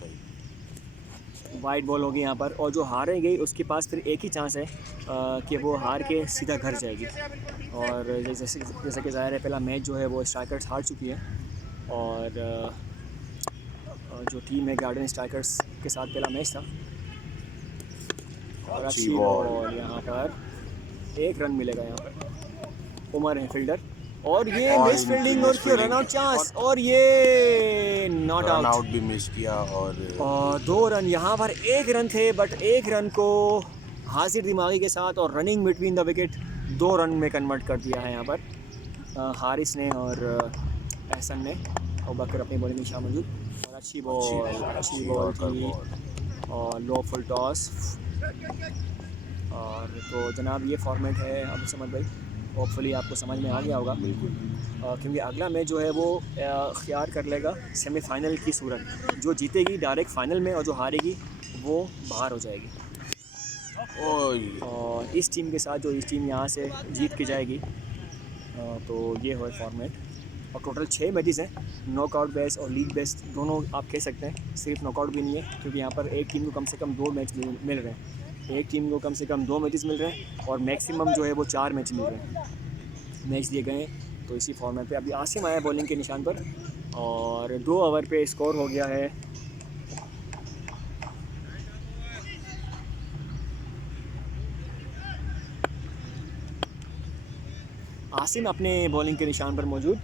सही। वाइट बॉल होगी यहाँ पर, और जो हारेगी उसके पास फिर एक ही चांस है कि वो हार के सीधा घर जाएगी। और जैसे कि ज़ाहिर है पहला मैच जो है वो स्ट्राइकर्स हार चुकी है, और जो टीम है गार्डन स्ट्राइकर्स के साथ पहला मैच था। और अच्छी बॉल यहाँ पर, 1 रन मिलेगा यहाँ पर। उमर है फील्डर, और ये और मिस फील्डिंग और मिस रन आउट चांस, और ये नॉट रन आउट। आउट भी मिस किया और 2 रन यहाँ पर, 1 रन थे, बट 1 रन को हाजिर दिमागी के साथ और running between the wicket 2 run में कन्वर्ट कर दिया है यहाँ पर हारिस ने और एहसन ने। और बकर अपनी बॉलिंग में शामिल मौजूद, और अच्छी बॉल थी और लो फुल टॉस। और तो जनाब ये फॉर्मेट है अब्दुल समद भाई, होपफुली आपको समझ में आ गया होगा। बिल्कुल। क्योंकि अगला मैच जो है वो ख्यार कर लेगा सेमीफाइनल की सूरत, जो जीतेगी डायरेक्ट फाइनल में और जो हारेगी वो बाहर हो जाएगी। और इस टीम के साथ जो इस टीम यहाँ से जीत के जाएगी, तो ये है फॉर्मेट। और टोटल 6 मैचेस हैं, नॉकआउट बेस और लीग बेस दोनों आप कह सकते हैं, सिर्फ नॉकआउट भी नहीं है, क्योंकि यहाँ पर एक टीम को कम से कम 2 मैच मिल रहे हैं, एक टीम को कम से कम 2 मैचेस मिल रहे हैं, और मैक्सिमम जो है वो 4 मैच मिल रहे हैं, मैच दिए गए हैं। तो इसी फॉर्मेट पे अभी आसिम आया बॉलिंग के निशान पर, और 2 ओवर पे स्कोर हो गया है आसिम अपने बॉलिंग के निशान पर मौजूद,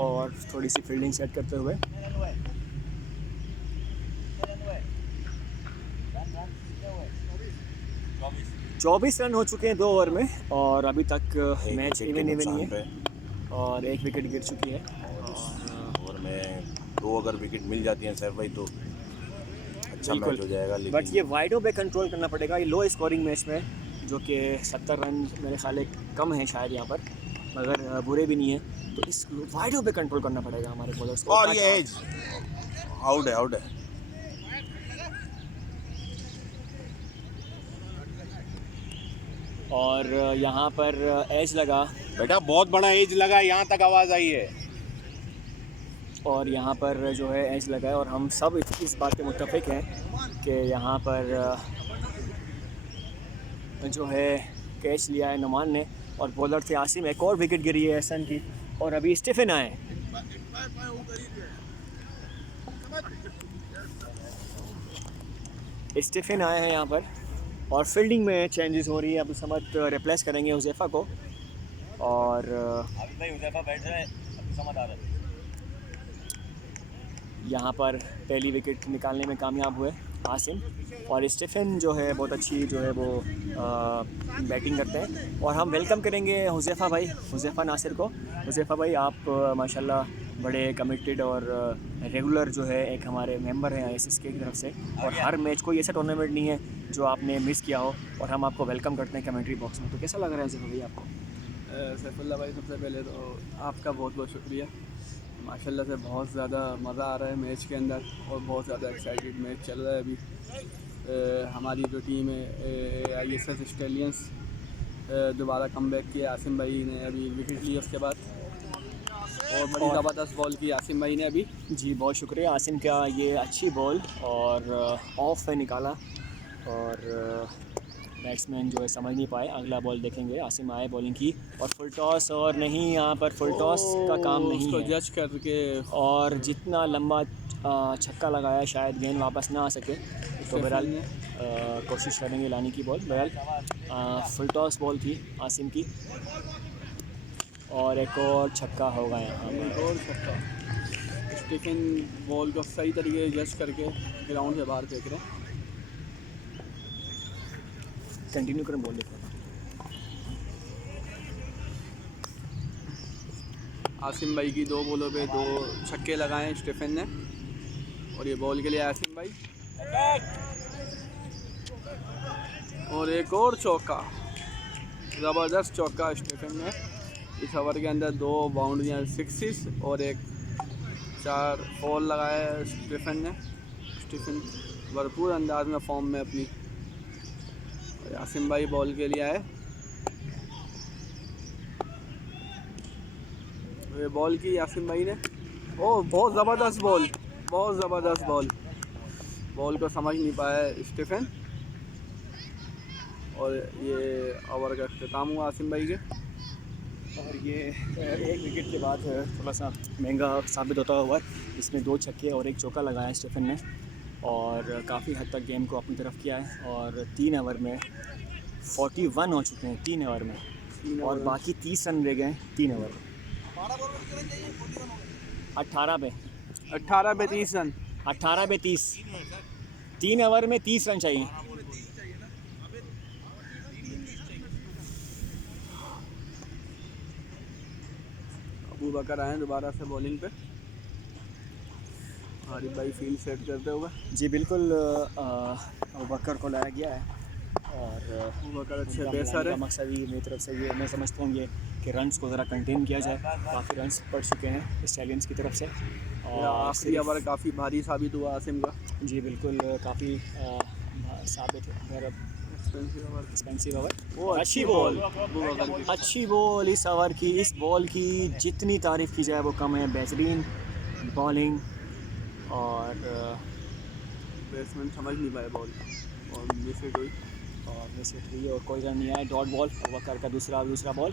और थोड़ी सी फील्डिंग सेट करते हुए। चौबीस रन हो चुके हैं 2 ओवर में, और अभी तक मैच इवन ही है, और 1 विकेट गिर चुकी है। ओवर में 2 अगर विकेट मिल जाती हैं सैफ भाई तो अच्छा मैच हो जाएगा। बट लेकिन ये वाइडों पे कंट्रोल करना पड़ेगा, ये लो स्कोरिंग मैच में, जो कि 70 रन मेरे ख्याल है कम है शायद यहाँ पर, मगर बुरे भी नहीं है। तो इस वाइडों पे कंट्रोल करना पड़ेगा हमारे बॉलर्स को। और ये एज आउट है। और यहाँ पर एज लगा, बेटा बहुत बड़ा एज लगा, यहाँ तक आवाज़ आई है। और यहाँ पर जो है एज लगा है, और हम सब इस बात पे मुत्तफिक हैं कि यहाँ पर जो है कैच लिया है नुमान ने, और बॉलर थे आसिम। एक और विकेट गिरी है एहसन की, और अभी स्टीफन आए। स्टीफन आए हैं यहाँ पर, और फील्डिंग में चेंजेस हो रही है। अब समझ रिप्लेस करेंगे हुज़ैफ़ा को, और यहाँ पर पहली विकेट निकालने में कामयाब हुए आसिम, और स्टीफन जो है बहुत अच्छी जो है वो बैटिंग करते हैं। और हम वेलकम करेंगे हुज़ैफ़ा नासिर को। हुज़ैफ़ा भाई, आप माशाल्लाह बड़े कमिटेड और रेगुलर जो है एक हमारे मेंबर हैं ISS के तरफ से, और हर मैच कोई ऐसा टूर्नामेंट नहीं है जो आपने मिस किया हो, और हम आपको वेलकम करते हैं कमेंट्री बॉक्स में। तो कैसा लग रहा है हुज़ैफ़ा भाई आपको? सैफुल्लाह भाई, सबसे पहले तो आपका बहुत बहुत शुक्रिया। माशाल्लाह से बहुत ज़्यादा मज़ा आ रहा है मैच के अंदर, और बहुत ज़्यादा एक्साइटेड मैच चल रहा है अभी। हमारी जो टीम है ISS स्टेलियंस, दोबारा कमबैक किया आसिम भाई ने, अभी विकेट ली उसके बाद, और बड़ी ज़बरदस्त बॉल की आसिम भाई ने अभी। जी बहुत शुक्रिया आसिम का, ये अच्छी बॉल और ऑफ पे निकाला, और बैट्समैन जो है समझ नहीं पाए। अगला बॉल देखेंगे, आसिम आए बॉलिंग की और फुल टॉस, और नहीं यहाँ पर फुल टॉस का काम नहीं उसको है जज करके और जितना लंबा छक्का लगाया शायद गेंद वापस ना आ सके, तो बहरहाल कोशिश करेंगे लाने की बॉल। बहरहाल फुल टॉस बॉल थी आसिम की और एक और छक्का होगा यहाँ पर। एक और छक्का। स्टीफन बॉल को सही तरीके से जज करके ग्राउंड से बाहर फेंक रहे हैं। कंटिन्यू करें बॉल देखो। आसिम भाई की 2 बॉलों पे 2 छक्के लगाए स्टीफन ने, और ये बॉल के लिए आसिम भाई, और एक और चौका, ज़बरदस्त चौका स्टीफन ने। इस ओवर के अंदर 2 बाउंड्रियाँ 6 और एक 4 4 लगाया है स्टीफन ने। स्टीफन भरपूर अंदाज में फॉर्म में अपनी। और आसिम भाई बॉल के लिए आए, ये बॉल की आसिम भाई ने। ओह बहुत ज़बरदस्त बॉल, बहुत ज़बरदस्त बॉल। बॉल को समझ नहीं पाया स्टीफन, और ये ओवर का अख्ताम हुआ आसिम भाई के। और ये एक विकेट के बाद थोड़ा सा महंगा साबित होता हुआ, इसमें 2 छक्के और एक चौका लगाया स्टीफन ने और काफ़ी हद तक गेम को अपनी तरफ किया है। और 3 ओवर में 41 हो चुके हैं 3 ओवर में, और बाकी 30 रन रह गए 3 ओवर में। 18 पे 30 रन, 18 पे 30, 3 ओवर में 30 रन चाहिए। अबू बकर आए दोबारा से बॉलिंग पे, आरिफ भाई फील्ड सेट करते हुए। जी बिल्कुल, अबू बकर को लाया गया है और अबू बकर अच्छे उनका पेसर बुलाने है। का मकसद ही मेरी तरफ से ये मैं समझता हूँ ये कि रन्स को ज़रा कंटेन किया जाए। काफ़ी रन्स पड़ चुके हैं स्टैलियंस की तरफ से, और आखिरी ओवर काफ़ी भारी साबित हुआ आसिम का। जी बिल्कुल, काफ़ी साबित है एक्सपेंसिव ओवर। वो अच्छी बॉल, अबू बकर की। अच्छी बॉल इस ओवर की, इस बॉल की जितनी तारीफ़ की जाए वो कम है। बेहतरीन बॉलिंग और बैट्समैन समझ नहीं पाए बॉल, और मिस हिट हुई। मिस हिट हुई और कोई रन नहीं आया। डॉट बॉल वकर का दूसरा बॉल,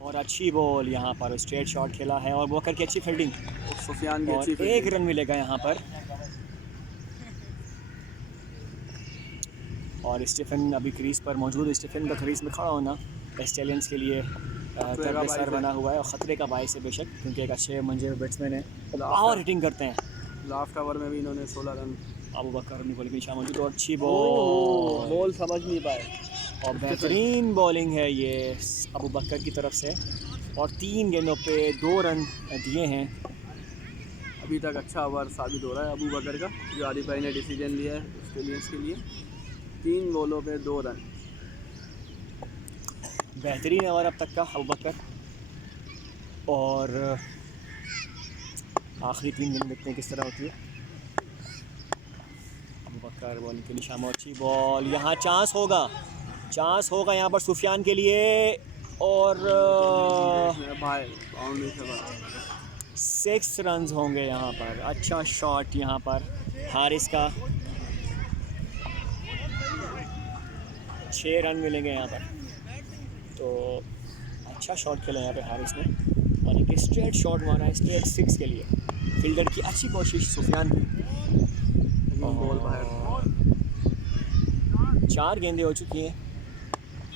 और अच्छी बॉल यहाँ पर स्ट्रेट शॉट खेला है और वकर की अच्छी फील्डिंग, और सुफियान की और अच्छी एक फील्डिंग। रन मिलेगा यहाँ पर। और स्टीफन अभी क्रीज पर मौजूद है। स्टीफन का क्रीज में खड़ा होना स्टैलियंस के लिए कर्ब सर बना हुआ है और ख़तरे का बाइस है बेशक, क्योंकि एक अच्छे मंजे बैट्समैन है, पावर हिटिंग करते हैं। लास्ट ओवर में भी इन्होंने 16 रन। अबू बकर बॉलिंग के निशान मौजूद, और अच्छी बॉल बॉल समझ नहीं पाए। और बेहतरीन बॉलिंग है ये अबू बकर की तरफ से, और 3 गेंदों पे 2 रन दिए हैं। अभी तक अच्छा ओवर साबित हो रहा है अबू बकर का, जो आरिफ भाई ने डिसीजन लिया है ऑस्ट्रेलियंस के लिए। 3 बॉलों पे 2 रन, बेहतरीन ओवर अब तक का अबू बकर। और आखिरी 3 गेंद देखते हैं किस तरह होती है। अबू बकर बॉलिंग के निशान में, अच्छी बॉल, यहाँ चांस होगा यहाँ पर सुफियान के लिए, और भाई बाउंड्री से बाहर। 6 रन होंगे यहाँ पर। अच्छा शॉट यहाँ पर हारिस का, 6 रन मिलेंगे यहाँ पर। तो अच्छा शॉट खेला यहाँ पे हारिस ने, और एक स्ट्रेट शॉट मारा है स्ट्रेट 6 के लिए। फील्डर की अच्छी कोशिश सुफियान की, बॉल बाहर। 4 गेंदें हो चुकी हैं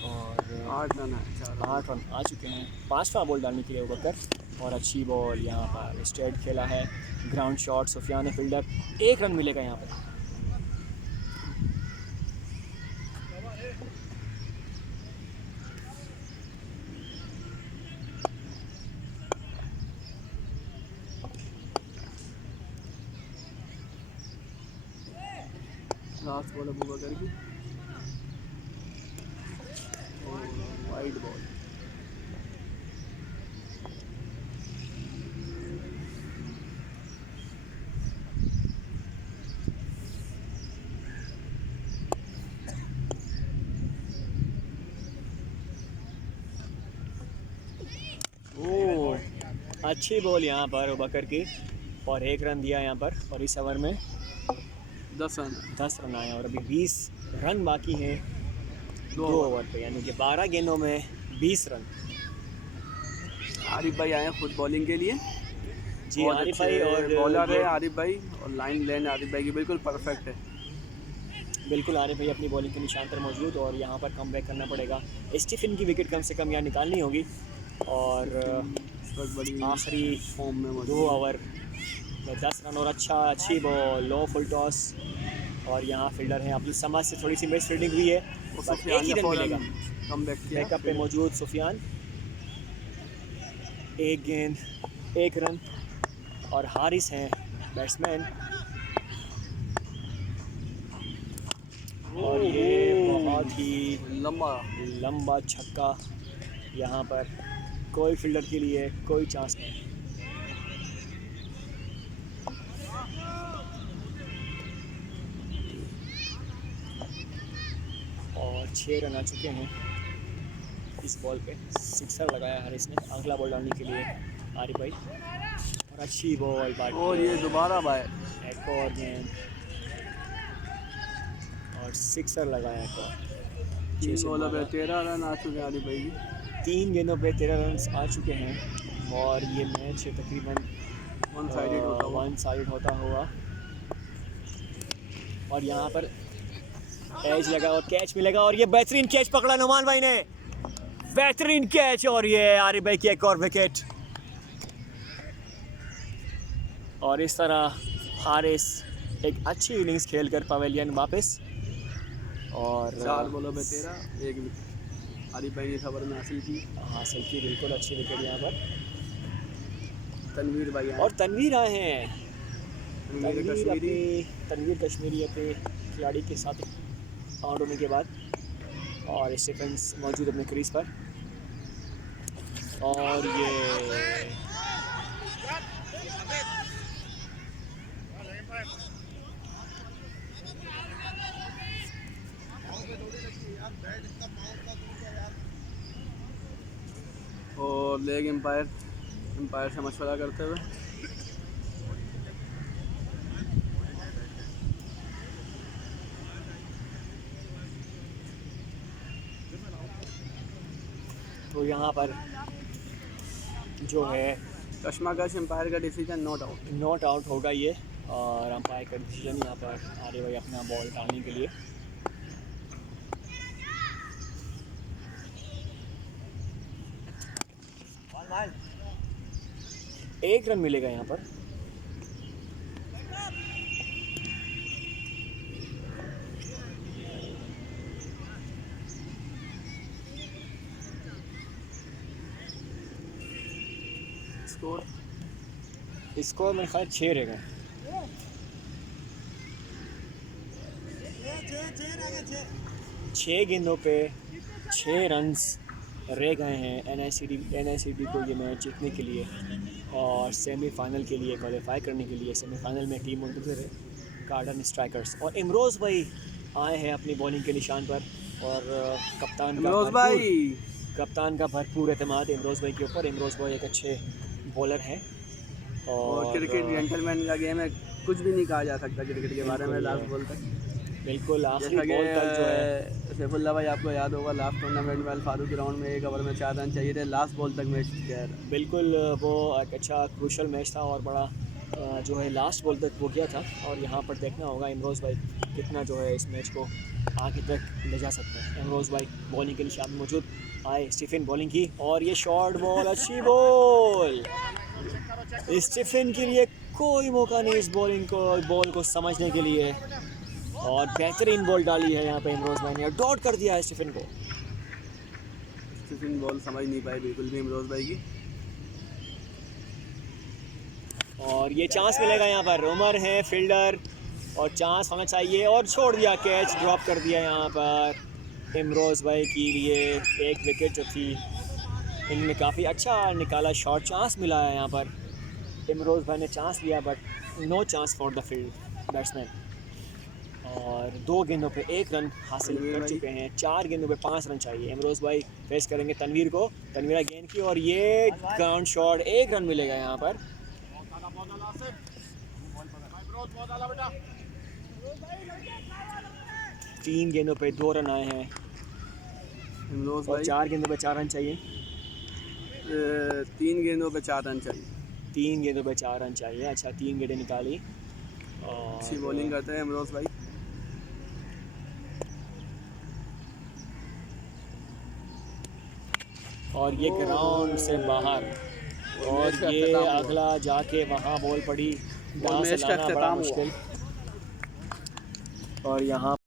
और 8 रन है, 8 रन आ चुके हैं। 5वां बॉल डालने के लिए बकर, और अच्छी बॉल यहाँ पर स्ट्रेट खेला है, ग्राउंड शॉट सुफियान है फील्डर। 1 रन मिलेगा यहाँ पर। लास्ट बॉल अबू बकर की, और वाइड बॉल। अच्छी बॉल यहाँ पर बकर की, और 1 रन दिया यहाँ पर। और इस ओवर में 10 रन। 10 रन आए और अभी 20 रन बाकी हैं 2 ओवर पे, यानी कि 12 गेंदों में 20 रन। आरिफ भाई आए हैं खुद बॉलिंग के लिए। जी बहुत आरिफ अच्छे भाई और बॉलर है ये आरिफ भाई, और लाइन लेन आरिफ भाई की बिल्कुल परफेक्ट है। बिल्कुल आरिफ भाई अपनी बॉलिंग के निशान पर मौजूद, और यहाँ पर कम बैक करना पड़ेगा। स्टीफन की विकेट कम से कम यहाँ निकालनी होगी, और इस वक्त बड़ी आखिरी फॉर्म में 2 मौजूद है। ओवर में 10 रन, और अच्छी बॉल, लो फुल टॉस, और यहाँ फील्डर हैं अब्दुल समद से थोड़ी सी मिस फील्डिंग हुई है, और बस सुफियान एक ही ने रन फौरन मिलेगा। कम बैक किया। बैकअप पे मौजूद सुफियान, 1 गेंद 1 रन, और हारिस हैं बैट्समैन, और ये बहुत ही लंबा छक्का, यहाँ पर कोई फील्डर के लिए कोई चांस नहीं। और 6 रन आ चुके हैं इस बॉल पे। सिक्सर लगाया हारिस ने अगला बॉल डालने के लिए आरिफ भाई, और अच्छी बॉल बात, और ये दोबारा बाय। एक और गेंद, और सिक्सर लगाया एक और। 3 बॉलों पे 13 रन आ चुके हैं आरिफ भाई की। 3 गेंदों पे 13 रन आ चुके हैं, और ये मैच तकरीबन वन साइडेड होता हुआ। 1 साइड होता हुआ, और यहाँ पर एज लगा और कैच मिलेगा, और ये बेहतरीन कैच पकड़ा नुमान भाई ने, बेहतरीन कैच, और ये आरिफ भाई की एक और विकेट। और इस तरह हारिस एक अच्छी इनिंग्स खेलकर पवेलियन वापस, और 4 बॉलों पे 13, 1 विकेट आरिफ भाई ने खबर में हासिल की। बिल्कुल अच्छी विकेट यहाँ पर। तनवीर भाई आए, और तनवीर आए हैं, कश्मीरी। तनवीर कश्मीरी अपने खिलाड़ी के साथ आउट होने के बाद, और स्टीफेंस मौजूद अपने क्रीज पर, और ये और लेग एम्पायर से मशवरा करते हुए तो यहाँ पर जो है कशमकश एम्पायर का डिसीजन नॉट आउट होगा ये, और अंपायर का डिसीजन यहाँ पर आ रहे भाई अपना बॉल डालने के लिए। एक रन मिलेगा यहाँ पर। स्कोर मेरे ख्याल 6 रह गए। 6 गेंदों पे 6 रन्स रह गए हैं NICD को ये मैच जीतने के लिए और सेमीफाइनल के लिए क्वालिफाई करने के लिए। सेमीफाइनल में टीम मुंतज़िर है गार्डन स्ट्राइकर्स, और इमरोज़ भाई आए हैं अपनी बॉलिंग के निशान पर, और कप्तान का भरपूर एतमाद इमरोज़ भाई के ऊपर। इमरोज़ भाई एक अच्छे बॉलर हैं, और क्रिकेट जेंटलमैन का गेम है, कुछ भी नहीं कहा जा सकता क्रिकेट के बारे में लास्ट बॉल तक। बिल्कुल आखिरी जैसा बॉल तक जो है सैफुल्लाह भाई आपको याद होगा लास्ट टूर्नामेंट में फारूकी राउंड में 1 ओवर में 4 रन चाहिए थे, लास्ट बॉल तक मैच गया था। बिल्कुल वो एक अच्छा क्रूशल मैच था और बड़ा जो है लास्ट बॉल तक वो गया था। और यहाँ पर देखना होगा इमरोज़ भाई कितना जो है इस मैच को आगे तक ले जा सकते हैं। इमरोज़ भाई बॉलिंग के निशान में मौजूद आए, स्टीफन बॉलिंग की, और ये शॉर्ट बॉल, अच्छी बॉल। स्टीफन के लिए कोई मौका नहीं इस बॉल को समझने के लिए, और बेहतरीन बॉल डाली है यहाँ पे इमरोज़ भाई ने, डॉट कर दिया है स्टीफन को। स्टीफन बॉल समझ नहीं पाए बिल्कुल भी इमरोज़ भाई की, और ये चांस मिलेगा यहाँ पर। उमर है फील्डर और चांस होना चाहिए, और छोड़ दिया, कैच ड्रॉप कर दिया यहाँ पर इमरोज़ भाई के लिए। एक विकेट जो थी इनने काफ़ी अच्छा निकाला शॉट, चांस मिला है यहाँ पर। इमरोज़ भाई ने चांस लिया but no chance for the field batsman, और 2 गेंदों पे 1 रन हासिल कर चुके हैं। 4 गेंदों पे 5 रन चाहिए। इमरोज़ भाई फेस करेंगे तनवीर को, तनवीरा गेंद की, और ये ग्राउंड शॉट, 1 रन मिलेगा यहाँ पर। तीन गेंदों पे 2 रन आए हैं इमरोज़ और भाई 4 गेंदों पे 4 रन चाहिए। 3 गेंदों पे 4 रन चाहिए। 3 गेंदों पे 4 रन चाहिए। अच्छा 3 गेंदें निकाली अच्छी और बॉलिंग करते हैं इमरोज़ भाई। ये ग्राउंड से बाहर और मैच का ये अख्ताम हुआ। अगला जाके वहाँ बॉल पड़ी, और जहाँ से मैच का लाना बड़ा अख्ताम हुआ। मुश्किल। और यहाँ